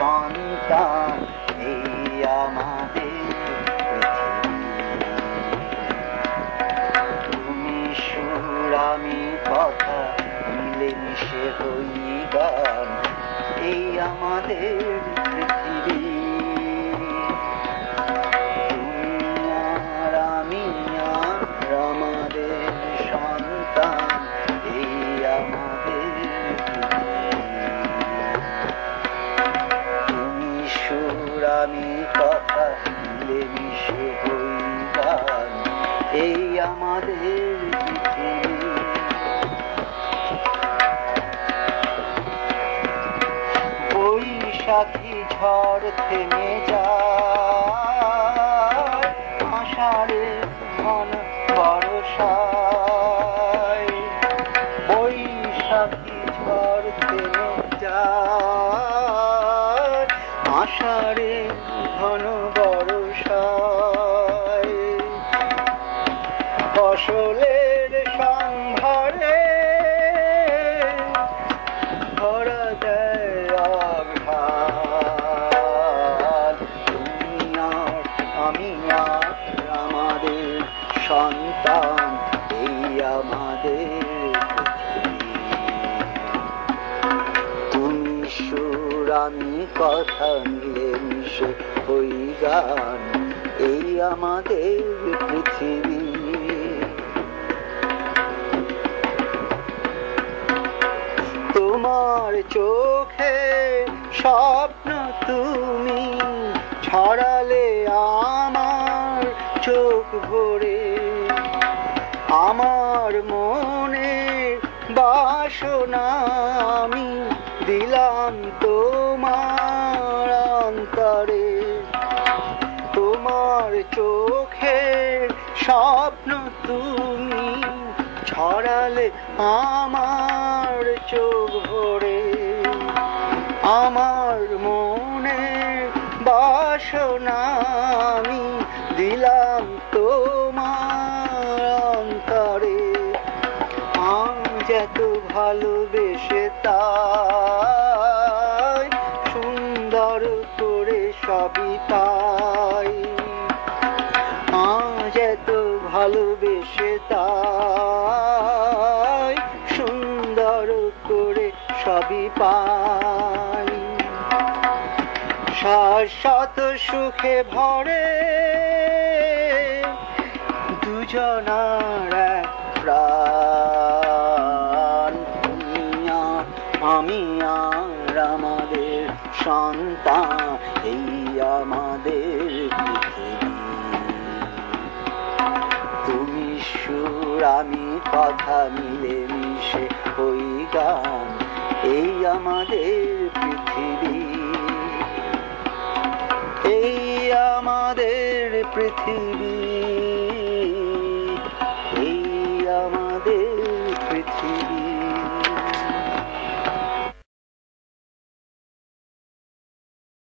সন্তান এই আমাদের পৃথিবী। তুমি সুর আমি কথা মিলেমিশে হই গান এই আমাদের পৃথিবী। তুমি আর আমি আর আমাদের সন্তান এই আমাদের তুমি সুর আমি কথা মিলেমিশে হই গান এই আমাদের পৃথিবী। বৈশাখী ঝড় থেমে যায় আষাঢ়ের ঘন বর্ষায়। বৈশাখী ঝড় থেমে যায় আষাঢ়ের ঘন বর্ষায়। ফসলের সম্ভারে ভরা দেয় আঘাত। তুমি আর আমি আর আমাদের সন্তান এই আমাদের পৃথিবী। তুমি সুর আমি কথা মিলেমিশে হই গান এই আমাদের পৃথিবী। তোমার চোখে স্বপ্ন তুমি ছড়ালে আমার চোখ ভরে। আমার মনে বাসনা আমি দিলাম তোমার অন্তরে। তোমার চোখে স্বপ্ন তুমি ছড়ালে আমার চোখ ভরে। আমার মনে বাসনা আমি দিলাম তোমার অন্তরে। আজ এত ভালোবেসে তাই সুন্দর করে সবই তাই। আজ এত ভালোবেসে তাই সুন্দর করে সবই পাই। শাশ্বত সুখে ভরে দুজনার এক প্রাণ। তুমি আর আমি আর আমাদের সন্তান এই আমাদের পৃথিবী। তুমি সুর আমি কথা মিলেমিশে হই গান এই আমাদের পৃথিবী। এই আমাদের পৃথিবী।